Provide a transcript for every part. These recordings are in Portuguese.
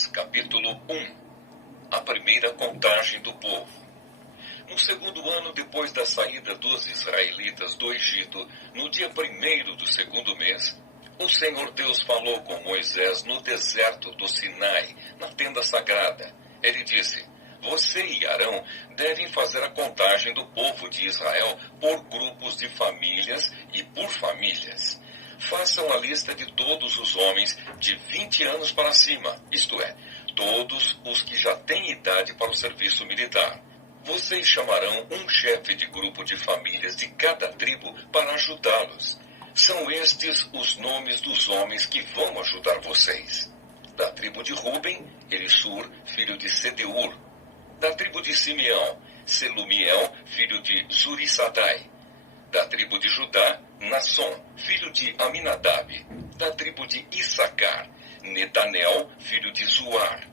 Números, capítulo 1. A primeira contagem do povo. No segundo ano depois da saída dos israelitas do Egito, no dia 1º do segundo mês, o Senhor Deus falou com Moisés no deserto do Sinai, na tenda sagrada. Ele disse: Você e Arão devem fazer a contagem do povo de Israel por grupos de famílias e por famílias. Façam a lista de todos os homens de 20 anos para cima, isto é, todos os que já têm idade para o serviço militar. Vocês chamarão um chefe de grupo de famílias de cada tribo para ajudá-los. São estes os nomes dos homens que vão ajudar vocês. Da tribo de Ruben, Elissur, filho de Sedeur. Da tribo de Simeão, Selumiel, filho de Zurissadai. Da tribo de Judá, Nasson, filho de Aminadab. Da tribo de Issacar, Netanel, filho de Zuar.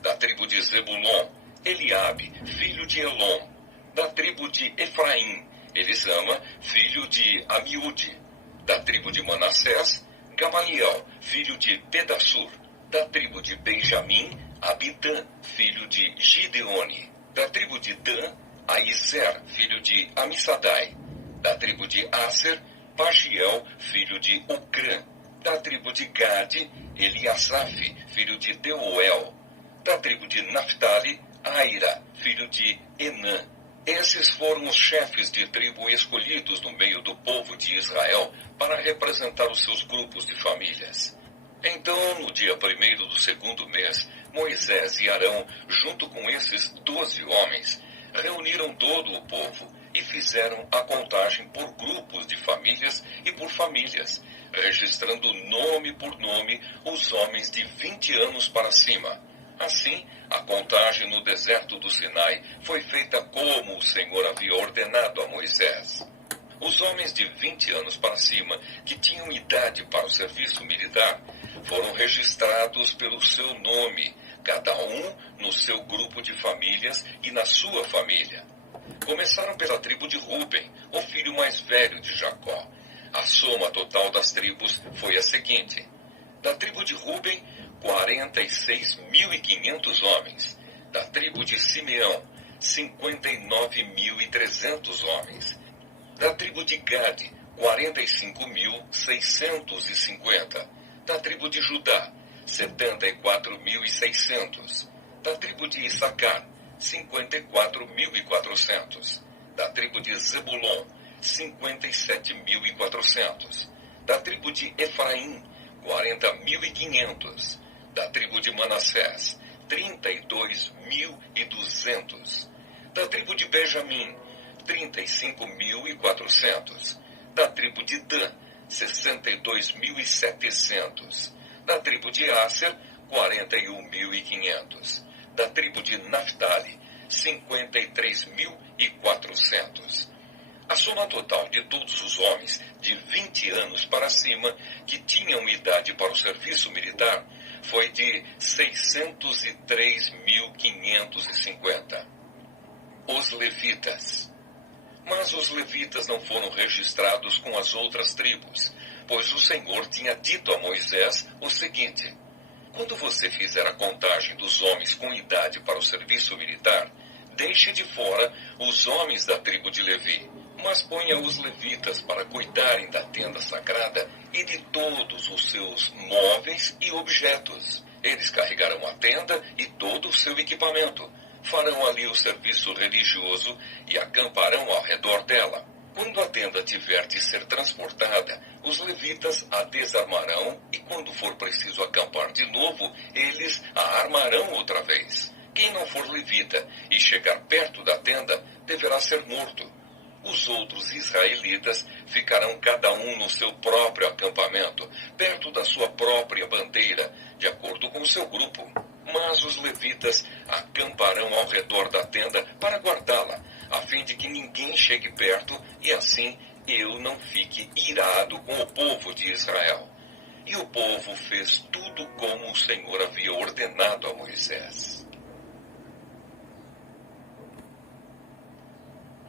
Da tribo de Zebulon, Eliabe, filho de Elon. Da tribo de Efraim, Elisama, filho de Amiúde. Da tribo de Manassés, Gamaliel, filho de Pedassur. Da tribo de Benjamim, Abidã, filho de Gideone. Da tribo de Dan, Aizer, filho de Amissadai. Da tribo de Aser, Pagiel, filho de Ocrã. Da tribo de Gade, Eliasaf, filho de Deuel. Da tribo de Naphtali, Aira, filho de Enã. Esses foram os chefes de tribo escolhidos no meio do povo de Israel para representar os seus grupos de famílias. Então, no dia 1º do segundo mês, Moisés e Arão, junto com esses 12 homens, reuniram todo o povo e fizeram a contagem por grupos de famílias e por famílias, registrando nome por nome os homens de 20 anos para cima. Assim, a contagem no deserto do Sinai foi feita como o Senhor havia ordenado a Moisés. Os homens de 20 anos para cima, que tinham idade para o serviço militar, foram registrados pelo seu nome, cada um no seu grupo de famílias e na sua família. Começaram pela tribo de Ruben, o filho mais velho de Jacó. A soma total das tribos foi a seguinte: da tribo de Ruben, 46.500 homens. Da tribo de Simeão, 59.300 homens. Da tribo de Gade, 45.650. Da tribo de Judá, 74.600. Da tribo de Issacar, 54.400. Da tribo de Zebulon, 57.400. Da tribo de Efraim, 40.500. Da tribo de Manassés, 32.200. Da tribo de Benjamim, 35.400. Da tribo de Dan, 62.700. Da tribo de Aser, 41.500. Da tribo de Naphtali, 53.400. A soma total de todos os homens de 20 anos para cima que tinham idade para o serviço militar foi de 603.550. Os levitas. Mas os levitas não foram registrados com as outras tribos, pois o Senhor tinha dito a Moisés o seguinte: quando você fizer a contagem dos homens com idade para o serviço militar, deixe de fora os homens da tribo de Levi, mas ponha os levitas para cuidarem da tenda sagrada e de todos os seus móveis e objetos. Eles carregarão a tenda e todo o seu equipamento, farão ali o serviço religioso e acamparão ao redor dela. Quando a tenda tiver de ser transportada, os levitas a desarmarão e, quando for preciso acampar de novo, eles a armarão outra vez. Quem não for levita e chegar perto da tenda deverá ser morto. Os outros israelitas ficarão cada um no seu próprio acampamento, perto da sua própria bandeira, de acordo com o seu grupo. Mas os levitas acamparão ao redor da tenda para guardá-la, a fim de que ninguém chegue perto e assim eu não fique irado com o povo de Israel. E o povo fez tudo como o Senhor havia ordenado a Moisés.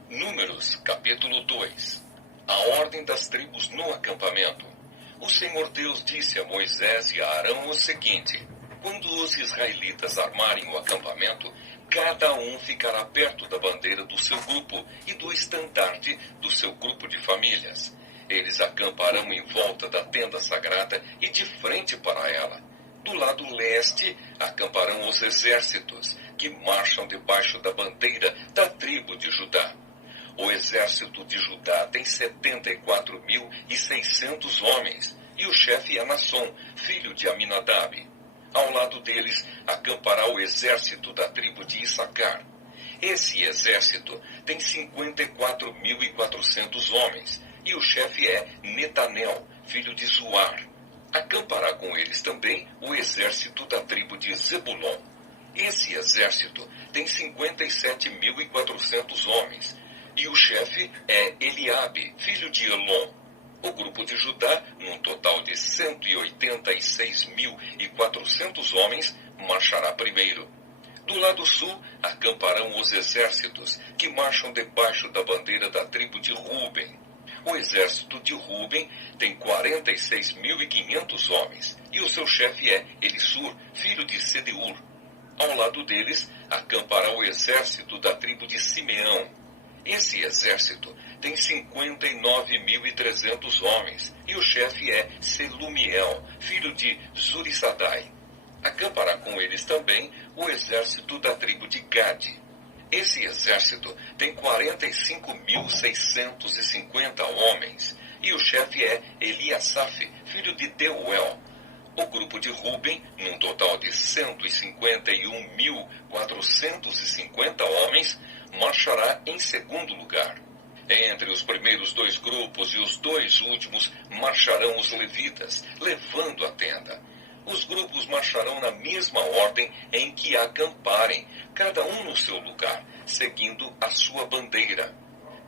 Números, capítulo 2. A ordem das tribos no acampamento. O Senhor Deus disse a Moisés e a Arão o seguinte: Quando os israelitas armarem o acampamento, cada um ficará perto da bandeira do seu grupo e do estandarte do seu grupo de famílias. Eles acamparão em volta da tenda sagrada e de frente para ela. Do lado leste, acamparão os exércitos, que marcham debaixo da bandeira da tribo de Judá. O exército de Judá tem 74.600 homens, e o chefe é Nasson, filho de Aminadab. Ao lado deles, acampará o exército da tribo de Issacar. Esse exército tem 54.400 homens, e o chefe é Netanel, filho de Zuar. Acampará com eles também o exército da tribo de Zebulon. Esse exército tem 57.400 homens, e o chefe é Eliabe, filho de Elon. O grupo de Judá, num total de 186.400 homens, marchará primeiro. Do lado sul, acamparão os exércitos, que marcham debaixo da bandeira da tribo de Ruben. O exército de Ruben tem 46.500 homens, e o seu chefe é Elissur, filho de Sedeur. Ao lado deles, acampará o exército da tribo de Simeão. Esse exército tem 59.300 homens, e o chefe é Selumiel, filho de Zurissadai. Acampará com eles também o exército da tribo de Gade. Esse exército tem 45.650 homens, e o chefe é Eliasaf, filho de Deuel. O grupo de Ruben, num total de 151.450 homens, marchará em segundo lugar. Entre os primeiros dois grupos e os dois últimos marcharão os levitas, levando a tenda. Os grupos marcharão na mesma ordem em que acamparem, cada um no seu lugar, seguindo a sua bandeira.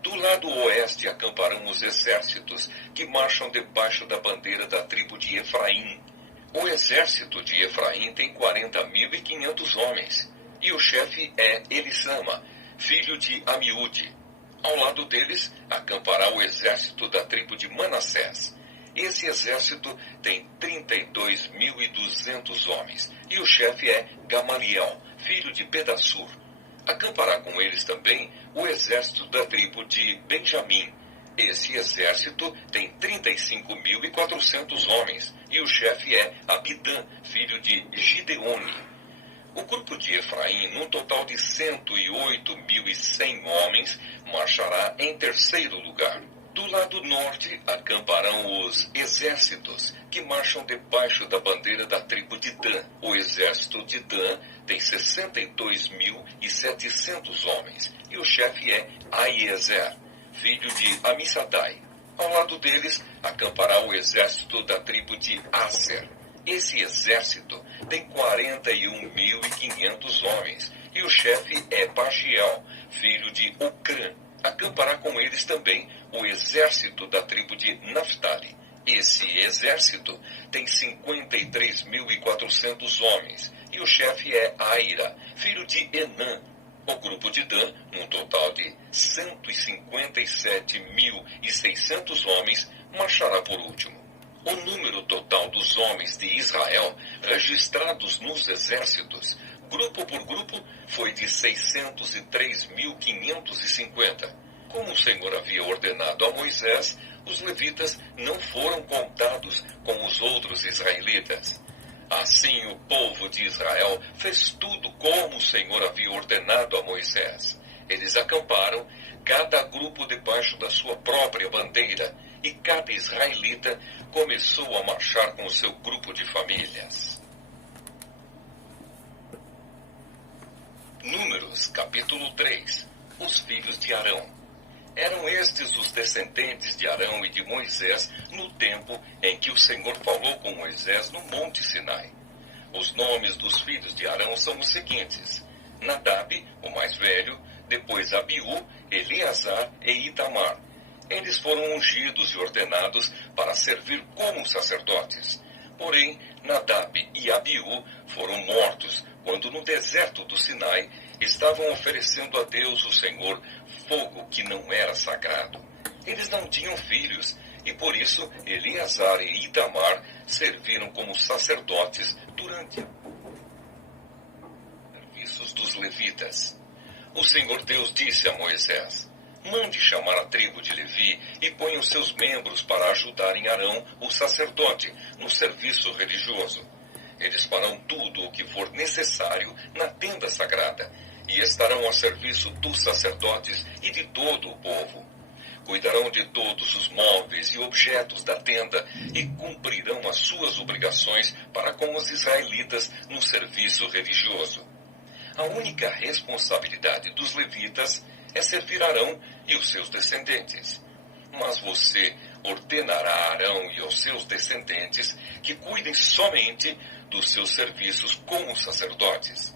Do lado oeste acamparão os exércitos, que marcham debaixo da bandeira da tribo de Efraim. O exército de Efraim tem 40.500 homens, e o chefe é Elisama, filho de Amiúde. Ao lado deles, acampará o exército da tribo de Manassés. Esse exército tem 32.200 homens, e o chefe é Gamaliel, filho de Pedassur. Acampará com eles também o exército da tribo de Benjamim. Esse exército tem 35.400 homens, e o chefe é Abidã, filho de Gideone. O grupo de Efraim, num total de 108.100 homens, marchará em terceiro lugar. Do lado norte, acamparão os exércitos, que marcham debaixo da bandeira da tribo de Dan. O exército de Dan tem 62.700 homens, e o chefe é Aiezer, filho de Amissadai. Ao lado deles, acampará o exército da tribo de Aser. Esse exército tem 41.500 homens, e o chefe é Pagiel, filho de Ocrã. Acampará com eles também o exército da tribo de Naphtali. Esse exército tem 53.400 homens, e o chefe é Aira, filho de Enã. O grupo de Dan, num total de 157.600 homens, marchará por último. O número total dos homens de Israel registrados nos exércitos, grupo por grupo, foi de 603.550. Como o Senhor havia ordenado a Moisés, os levitas não foram contados com os outros israelitas. Assim o povo de Israel fez tudo como o Senhor havia ordenado a Moisés. Eles acamparam, cada grupo debaixo da sua própria bandeira, e cada israelita começou a marchar com o seu grupo de famílias. Números, capítulo 3. Os filhos de Arão. Eram estes os descendentes de Arão e de Moisés no tempo em que o Senhor falou com Moisés no Monte Sinai. Os nomes dos filhos de Arão são os seguintes: Nadab, o mais velho, depois Abiú, Eleazar e Itamar. Eles foram ungidos e ordenados para servir como sacerdotes. Porém, Nadab e Abiú foram mortos quando no deserto do Sinai estavam oferecendo a Deus, o Senhor, fogo que não era sagrado. Eles não tinham filhos, e por isso Eleazar e Itamar serviram como sacerdotes durante levitas. O Senhor Deus disse a Moisés: mande chamar a tribo de Levi e ponha os seus membros para ajudarem Arão, o sacerdote, no serviço religioso. Eles farão tudo o que for necessário na tenda sagrada e estarão a serviço dos sacerdotes e de todo o povo. Cuidarão de todos os móveis e objetos da tenda e cumprirão as suas obrigações para com os israelitas no serviço religioso. A única responsabilidade dos levitas é servir Arão e os seus descendentes. Mas você ordenará a Arão e aos seus descendentes que cuidem somente dos seus serviços como sacerdotes.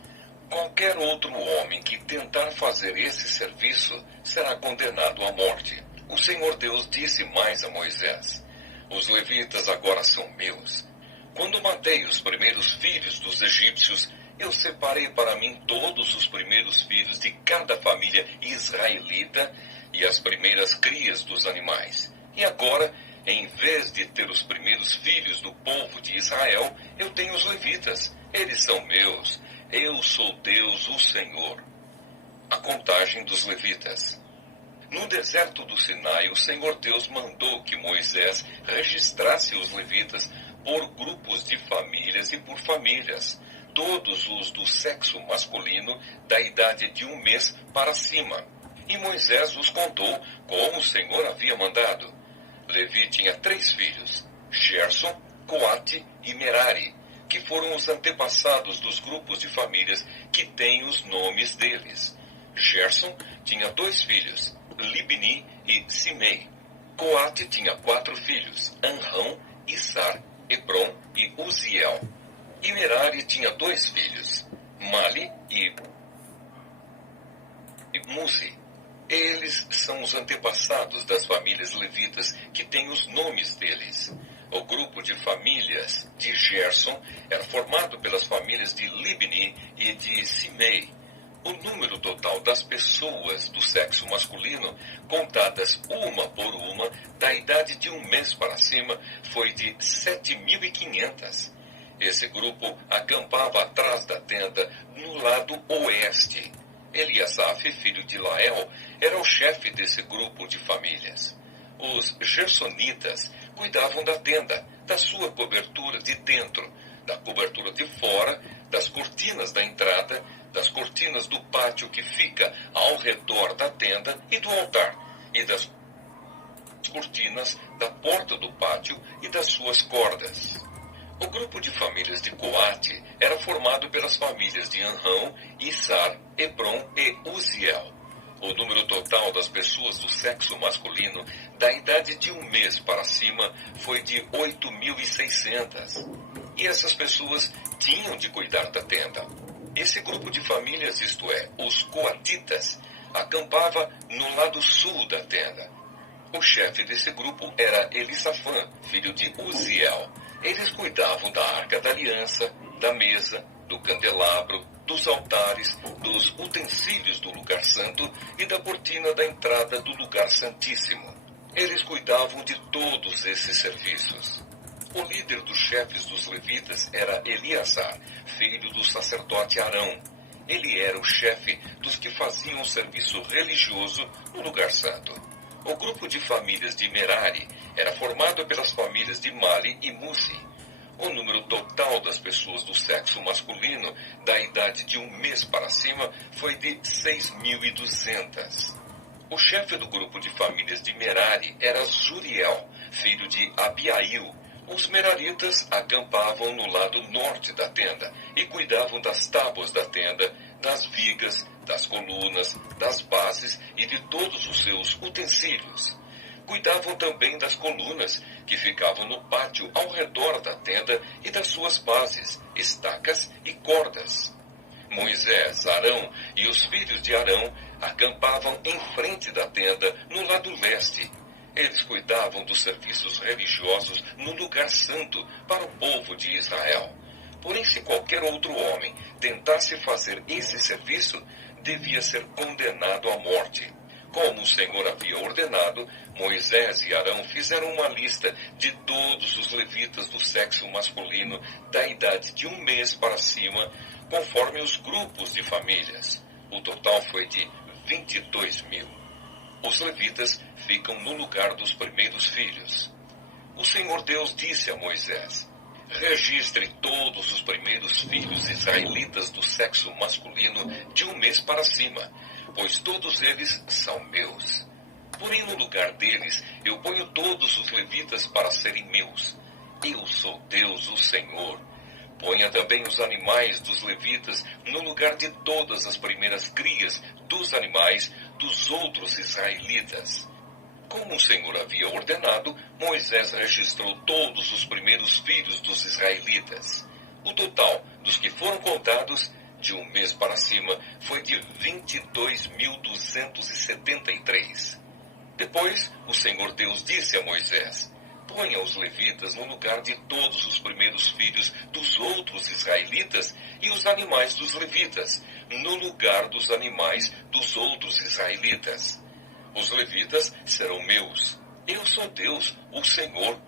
Qualquer outro homem que tentar fazer esse serviço será condenado à morte. O Senhor Deus disse mais a Moisés: os levitas agora são meus. Quando matei os primeiros filhos dos egípcios, eu separei para mim todos os primeiros filhos de cada família israelita e as primeiras crias dos animais. E agora, em vez de ter os primeiros filhos do povo de Israel, eu tenho os levitas. Eles são meus. Eu sou Deus, o Senhor. A contagem dos levitas. No deserto do Sinai, o Senhor Deus mandou que Moisés registrasse os levitas por grupos de famílias e por famílias, todos os do sexo masculino da idade de 1 mês para cima. E Moisés os contou como o Senhor havia mandado. Levi tinha 3 filhos, Gerson, Coate e Merari, que foram os antepassados dos grupos de famílias que têm os nomes deles. Gerson tinha 2 filhos, Libni e Simei. Coate tinha 4 filhos, Anrão, Issar, Hebron e Uziel. E Merari tinha 2 filhos, Mali e Musi. Eles são os antepassados das famílias levitas que têm os nomes deles. O grupo de famílias de Gerson era formado pelas famílias de Libni e de Simei. O número total das pessoas do sexo masculino, contadas uma por uma, da idade de 1 mês para cima, foi de 7.500. Esse grupo acampava atrás da tenda, no lado oeste. Eliasaf, filho de Lael, era o chefe desse grupo de famílias. Os gersonitas cuidavam da tenda, da sua cobertura de dentro, da cobertura de fora, das cortinas da entrada, das cortinas do pátio que fica ao redor da tenda e do altar, e das cortinas da porta do pátio e das suas cordas. O grupo de famílias de Coate era formado pelas famílias de Anrão, Issar, Hebron e Uziel. O número total das pessoas do sexo masculino da idade de 1 mês para cima foi de 8.600. E essas pessoas tinham de cuidar da tenda. Esse grupo de famílias, isto é, os coatitas, acampava no lado sul da tenda. O chefe desse grupo era Elisafã, filho de Uziel. Eles cuidavam da Arca da Aliança, da mesa, do candelabro, dos altares, dos utensílios do lugar santo e da cortina da entrada do lugar santíssimo. Eles cuidavam de todos esses serviços. O líder dos chefes dos levitas era Eleazar, filho do sacerdote Arão. Ele era o chefe dos que faziam o serviço religioso no lugar santo. O grupo de famílias de Merari era formado pelas famílias de Mali e Musi. O número total das pessoas do sexo masculino da idade de 1 mês para cima foi de 6.200. O chefe do grupo de famílias de Merari era Zuriel, filho de Abiail. Os meraritas acampavam no lado norte da tenda e cuidavam das tábuas da tenda, das vigas, das colunas, das bases e de todos os seus utensílios. Cuidavam também das colunas que ficavam no pátio ao redor da tenda e das suas bases, estacas e cordas. Moisés, Arão e os filhos de Arão acampavam em frente da tenda no lado leste. Eles cuidavam dos serviços religiosos no lugar santo para o povo de Israel. Porém, se qualquer outro homem tentasse fazer esse serviço, devia ser condenado à morte. Como o Senhor havia ordenado, Moisés e Arão fizeram uma lista de todos os levitas do sexo masculino da idade de 1 mês para cima, conforme os grupos de famílias. O total foi de 22.000. Os levitas ficam no lugar dos primeiros filhos. O Senhor Deus disse a Moisés: registre todos os primeiros filhos israelitas do sexo masculino de 1 mês para cima, pois todos eles são meus. Porém, no lugar deles, eu ponho todos os levitas para serem meus. Eu sou Deus, o Senhor. Ponha também os animais dos levitas no lugar de todas as primeiras crias dos animais dos outros israelitas. Como o Senhor havia ordenado, Moisés registrou todos os primeiros filhos dos israelitas. O total dos que foram contados, de 1 mês para cima, foi de 22.273. Depois, o Senhor Deus disse a Moisés: ponha os levitas no lugar de todos os primeiros filhos dos outros israelitas e os animais dos levitas, no lugar dos animais dos outros israelitas. Os levitas serão meus. Eu sou Deus, o Senhor.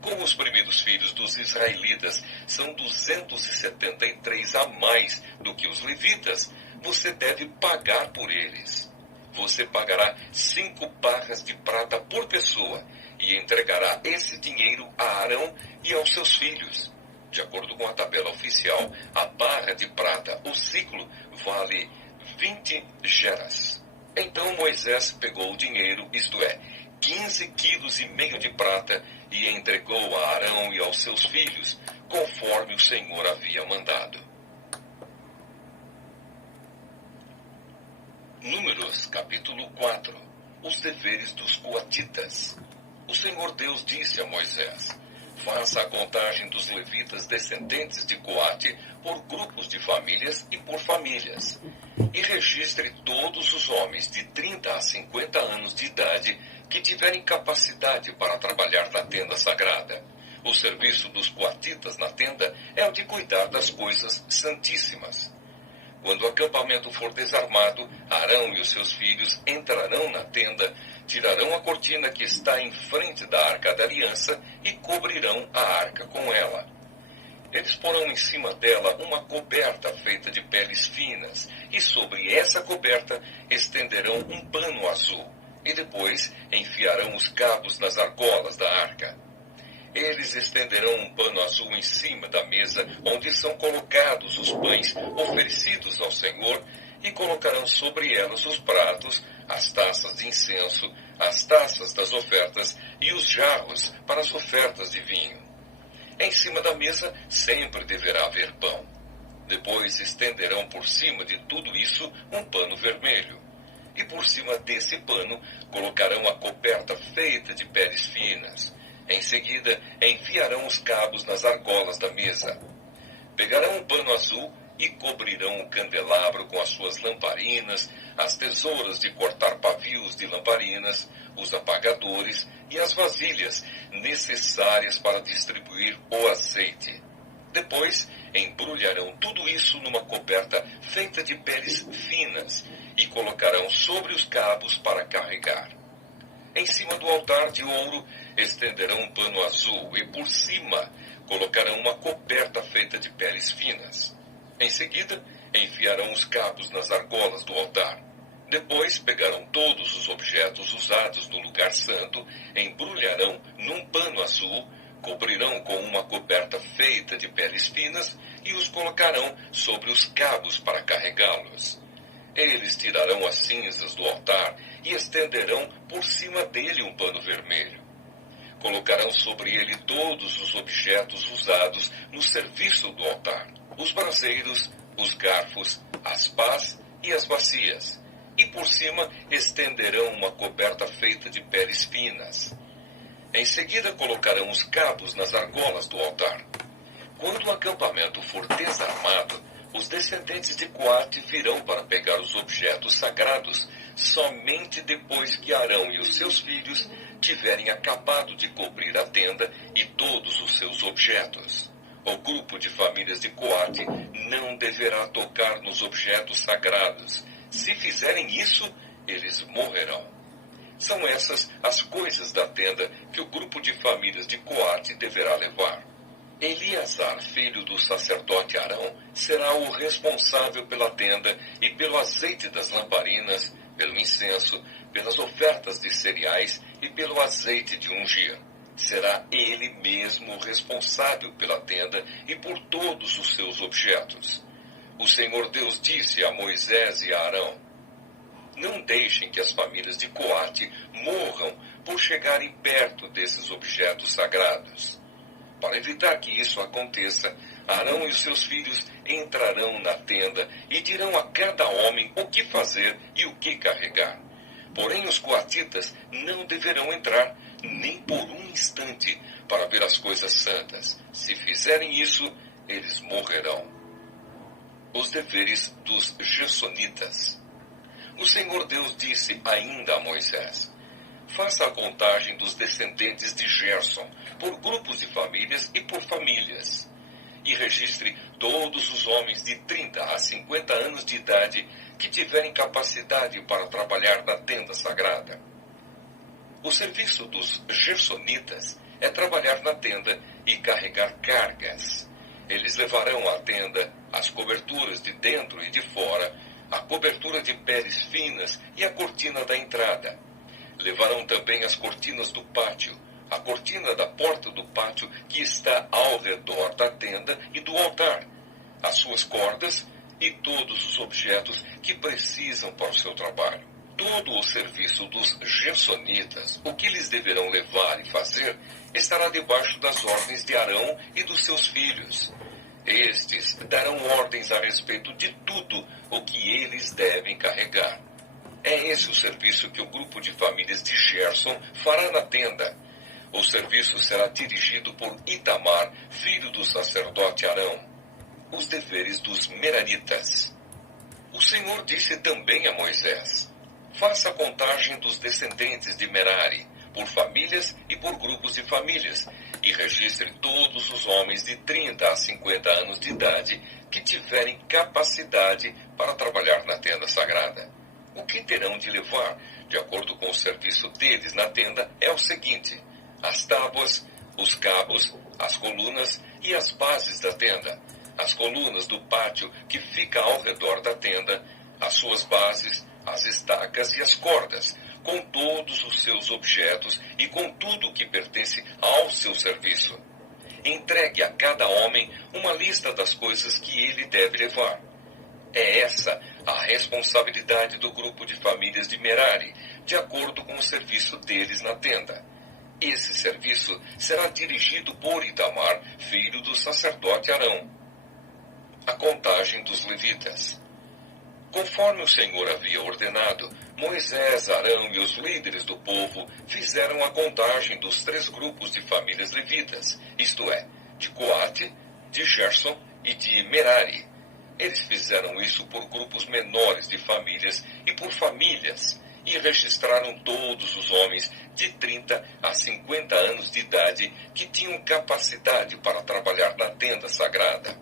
Como os primeiros filhos dos israelitas são 273 a mais do que os levitas, você deve pagar por eles. Você pagará 5 barras de prata por pessoa e entregará esse dinheiro a Arão e aos seus filhos. De acordo com a tabela oficial, a barra de prata, o ciclo, vale 20 geras. Então Moisés pegou o dinheiro, isto é, 15,5 quilos de prata, e entregou a Arão e aos seus filhos, conforme o Senhor havia mandado. Números, capítulo 4. Os deveres dos coatitas. O Senhor Deus disse a Moisés: faça a contagem dos levitas descendentes de Coate por grupos de famílias e por famílias, e registre todos os homens de 30 a 50 anos de idade que tiverem capacidade para trabalhar na tenda sagrada. O serviço dos coatitas na tenda é o de cuidar das coisas santíssimas. Quando o acampamento for desarmado, Arão e os seus filhos entrarão na tenda, tirarão a cortina que está em frente da Arca da Aliança e cobrirão a arca com ela. Eles porão em cima dela uma coberta feita de peles finas, e sobre essa coberta estenderão um pano azul, e depois enfiarão os cabos nas argolas da arca. Eles estenderão um pano azul em cima da mesa onde são colocados os pães oferecidos ao Senhor, e colocarão sobre elas os pratos, as taças de incenso, as taças das ofertas e os jarros para as ofertas de vinho. Em cima da mesa sempre deverá haver pão. Depois estenderão por cima de tudo isso um pano vermelho. E por cima desse pano colocarão a coberta feita de peles finas. Em seguida, enfiarão os cabos nas argolas da mesa. Pegarão um pano azul e cobrirão o candelabro com as suas lamparinas, as tesouras de cortar pavios de lamparinas, os apagadores e as vasilhas necessárias para distribuir o azeite. Depois, embrulharão tudo isso numa coberta feita de peles finas e colocarão sobre os cabos para carregar. Em cima do altar de ouro estenderão um pano azul e por cima colocarão uma coberta feita de peles finas. Em seguida, enfiarão os cabos nas argolas do altar. Depois pegarão todos os objetos usados no lugar santo, embrulharão num pano azul, cobrirão com uma coberta feita de peles finas e os colocarão sobre os cabos para carregá-los. Eles tirarão as cinzas do altar e estenderão por cima dele um pano vermelho. Colocarão sobre ele todos os objetos usados no serviço do altar: os braseiros, os garfos, as pás e as bacias. E por cima estenderão uma coberta feita de peles finas. Em seguida colocarão os cabos nas argolas do altar. Quando o acampamento for desarmado, os descendentes de Coate virão para pegar os objetos sagrados somente depois que Arão e os seus filhos tiverem acabado de cobrir a tenda e todos os seus objetos. O grupo de famílias de Coate não deverá tocar nos objetos sagrados. Se fizerem isso, eles morrerão. São essas as coisas da tenda que o grupo de famílias de Coate deverá levar. Eleazar, filho do sacerdote Arão, será o responsável pela tenda e pelo azeite das lamparinas, pelo incenso, pelas ofertas de cereais e pelo azeite de ungir. Será ele mesmo o responsável pela tenda e por todos os seus objetos. O Senhor Deus disse a Moisés e a Arão: não deixem que as famílias de Coate morram por chegarem perto desses objetos sagrados. Para evitar que isso aconteça, Arão e os seus filhos entrarão na tenda e dirão a cada homem o que fazer e o que carregar. Porém, os coatitas não deverão entrar, nem por um instante, para ver as coisas santas. Se fizerem isso, eles morrerão. Os deveres dos gersonitas. O Senhor Deus disse ainda a Moisés: faça a contagem dos descendentes de Gerson, por grupos de famílias e por famílias, e registre todos os homens de 30 a 50 anos de idade que tiverem capacidade para trabalhar na tenda sagrada. O serviço dos gersonitas é trabalhar na tenda e carregar cargas. Eles levarão à tenda as coberturas de dentro e de fora, a cobertura de peles finas e a cortina da entrada. Levarão também as cortinas do pátio, a cortina da porta do pátio que está ao redor da tenda e do altar, as suas cordas e todos os objetos que precisam para o seu trabalho. Todo o serviço dos gersonitas, o que eles deverão levar e fazer, estará debaixo das ordens de Arão e dos seus filhos. Estes darão ordens a respeito de tudo o que eles devem carregar. É esse o serviço que o grupo de famílias de Gerson fará na tenda. O serviço será dirigido por Itamar, filho do sacerdote Arão. Os deveres dos meraritas. O Senhor disse também a Moisés: faça a contagem dos descendentes de Merari, por famílias e por grupos de famílias, e registre todos os homens de 30 a 50 anos de idade que tiverem capacidade para trabalhar na tenda sagrada. O que terão de levar, de acordo com o serviço deles na tenda, é o seguinte: as tábuas, os cabos, as colunas e as bases da tenda, as colunas do pátio que fica ao redor da tenda, as suas bases, as estacas e as cordas, com todos os seus objetos e com tudo o que pertence ao seu serviço. Entregue a cada homem uma lista das coisas que ele deve levar. É essa a responsabilidade do grupo de famílias de Merari, de acordo com o serviço deles na tenda. Esse serviço será dirigido por Itamar, filho do sacerdote Arão. A contagem dos levitas. Conforme o Senhor havia ordenado, Moisés, Arão e os líderes do povo fizeram a contagem dos 3 grupos de famílias levitas, isto é, de Coate, de Gerson e de Merari. Eles fizeram isso por grupos menores de famílias e por famílias, e registraram todos os homens de 30 a 50 anos de idade que tinham capacidade para trabalhar na tenda sagrada.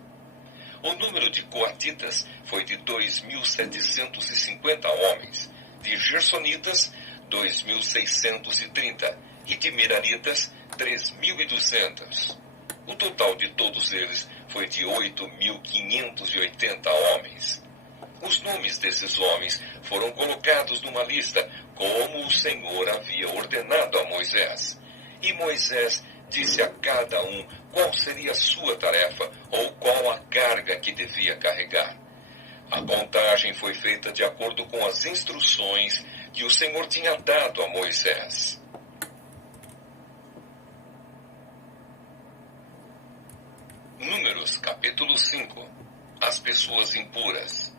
O número de coatitas foi de 2.750 homens, de gersonitas 2.630 e de meraritas 3.200. O total de todos eles foi de 8.580 homens. Os nomes desses homens foram colocados numa lista, como o Senhor havia ordenado a Moisés. E Moisés disse a cada um qual seria a sua tarefa ou qual a carga que devia carregar. A contagem foi feita de acordo com as instruções que o Senhor tinha dado a Moisés. Números, capítulo 5. As pessoas impuras.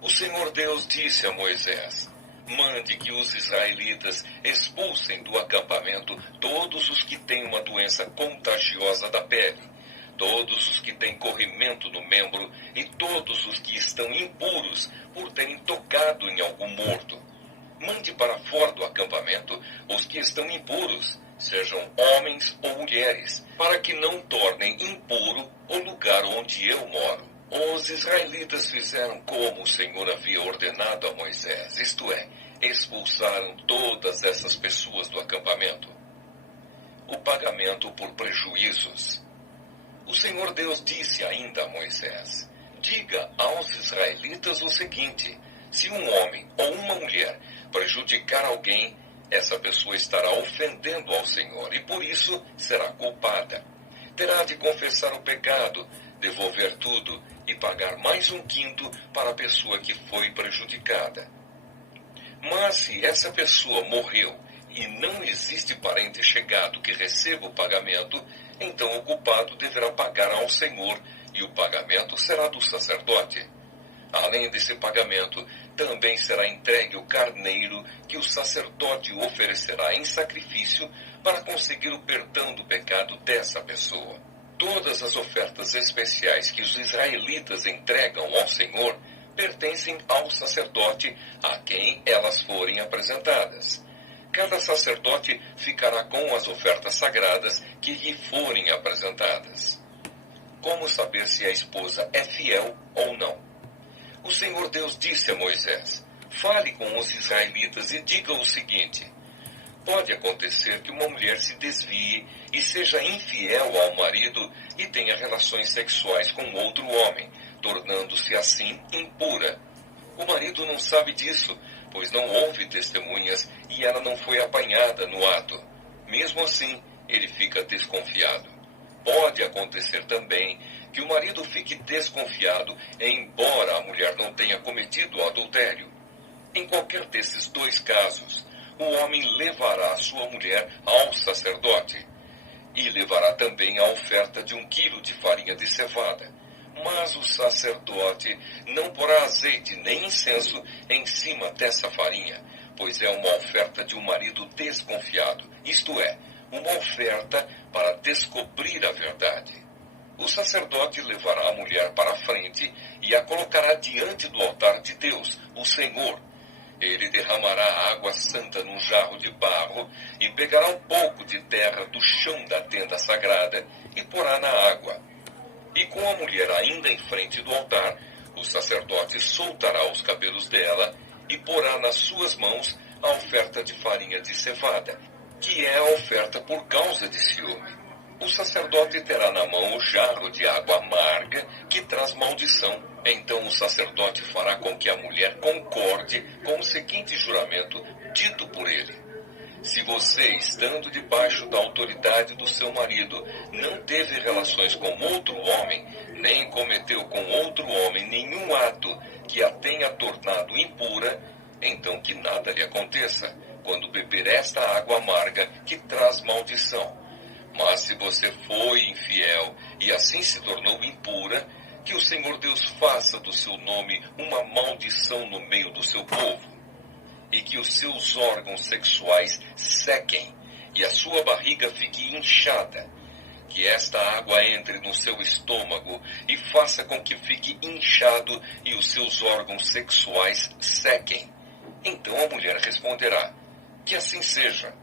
O Senhor Deus disse a Moisés: mande que os israelitas expulsem do acampamento todos os que têm uma doença contagiosa da pele, todos os que têm corrimento no membro e todos os que estão impuros por terem tocado em algum morto. Mande para fora do acampamento os que estão impuros, sejam homens ou mulheres, para que não tornem impuro o lugar onde eu moro. Os israelitas fizeram como o Senhor havia ordenado a Moisés, isto é, expulsaram todas essas pessoas do acampamento. O pagamento por prejuízos. O Senhor Deus disse ainda a Moisés: diga aos israelitas o seguinte: se um homem ou uma mulher prejudicar alguém, essa pessoa estará ofendendo ao Senhor e por isso será culpada. Terá de confessar o pecado, devolver tudo e pagar mais um quinto para a pessoa que foi prejudicada. Mas se essa pessoa morreu e não existe parente chegado que receba o pagamento, então o culpado deverá pagar ao Senhor e o pagamento será do sacerdote. Além desse pagamento, também será entregue o carneiro que o sacerdote oferecerá em sacrifício para conseguir o perdão do pecado dessa pessoa. Todas as ofertas especiais que os israelitas entregam ao Senhor pertencem ao sacerdote a quem elas forem apresentadas. Cada sacerdote ficará com as ofertas sagradas que lhe forem apresentadas. Como saber se a esposa é fiel ou não? O Senhor Deus disse a Moisés: fale com os israelitas e diga o seguinte: pode acontecer que uma mulher se desvie e seja infiel ao marido e tenha relações sexuais com outro homem, tornando-se assim impura. O marido não sabe disso, pois não houve testemunhas e ela não foi apanhada no ato. Mesmo assim, ele fica desconfiado. Pode acontecer também que o marido fique desconfiado, embora a mulher não tenha cometido o adultério. Em qualquer desses dois casos, o homem levará a sua mulher ao sacerdote e levará também a oferta de 1 quilo de farinha de cevada. Mas o sacerdote não porá azeite nem incenso em cima dessa farinha, pois é uma oferta de um marido desconfiado, isto é, uma oferta para descobrir a verdade. O sacerdote levará a mulher para a frente e a colocará diante do altar de Deus, o Senhor. Ele derramará água santa num jarro de barro e pegará um pouco de terra do chão da tenda sagrada e porá na água. E com a mulher ainda em frente do altar, o sacerdote soltará os cabelos dela e porá nas suas mãos a oferta de farinha de cevada, que é a oferta por causa de ciúme. O sacerdote terá na mão o jarro de água amarga que traz maldição. Então o sacerdote fará com que a mulher concorde com o seguinte juramento dito por ele: se você, estando debaixo da autoridade do seu marido, não teve relações com outro homem, nem cometeu com outro homem nenhum ato que a tenha tornado impura, então que nada lhe aconteça quando beber esta água amarga que traz maldição. Mas se você foi infiel e assim se tornou impura, que o Senhor Deus faça do seu nome uma maldição no meio do seu povo, e que os seus órgãos sexuais sequem e a sua barriga fique inchada, que esta água entre no seu estômago e faça com que fique inchado e os seus órgãos sexuais sequem. Então a mulher responderá: que assim seja.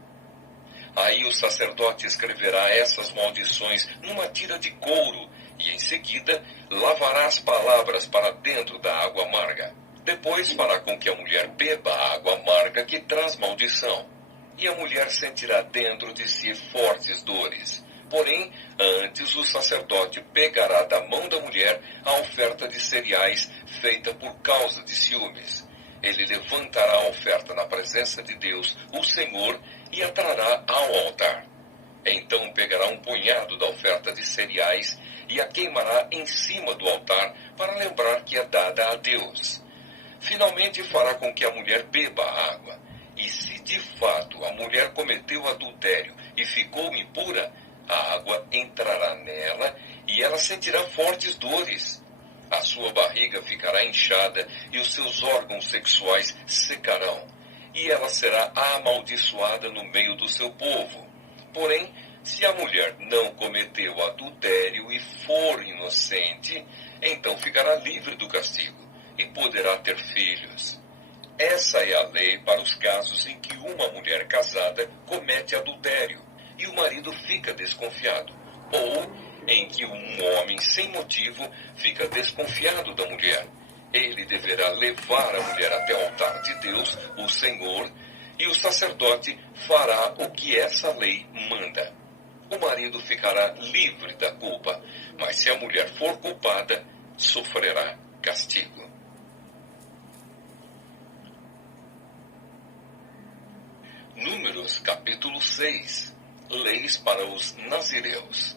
Aí o sacerdote escreverá essas maldições numa tira de couro e em seguida lavará as palavras para dentro da água amarga. Depois fará com que a mulher beba a água amarga que traz maldição. E a mulher sentirá dentro de si fortes dores. Porém, antes o sacerdote pegará da mão da mulher a oferta de cereais feita por causa de ciúmes. Ele levantará a oferta na presença de Deus, o Senhor, e a trará ao altar. Então pegará um punhado da oferta de cereais e a queimará em cima do altar para lembrar que é dada a Deus. Finalmente fará com que a mulher beba a água. E se de fato a mulher cometeu adultério e ficou impura, a água entrará nela e ela sentirá fortes dores. A sua barriga ficará inchada e os seus órgãos sexuais secarão. E ela será amaldiçoada no meio do seu povo. Porém, se a mulher não cometeu adultério e for inocente, então ficará livre do castigo e poderá ter filhos. Essa é a lei para os casos em que uma mulher casada comete adultério e o marido fica desconfiado, ou em que um homem sem motivo fica desconfiado da mulher. Ele deverá levar a mulher até o altar de Deus, o Senhor, e o sacerdote fará o que essa lei manda. o marido ficará livre da culpa, mas se a mulher for culpada, sofrerá castigo. Números capítulo 6. Leis para os nazireus.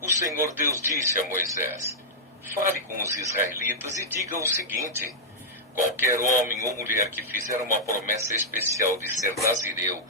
O Senhor Deus disse a Moisés: fale com os israelitas e diga o seguinte: qualquer homem ou mulher que fizer uma promessa especial de ser nazireu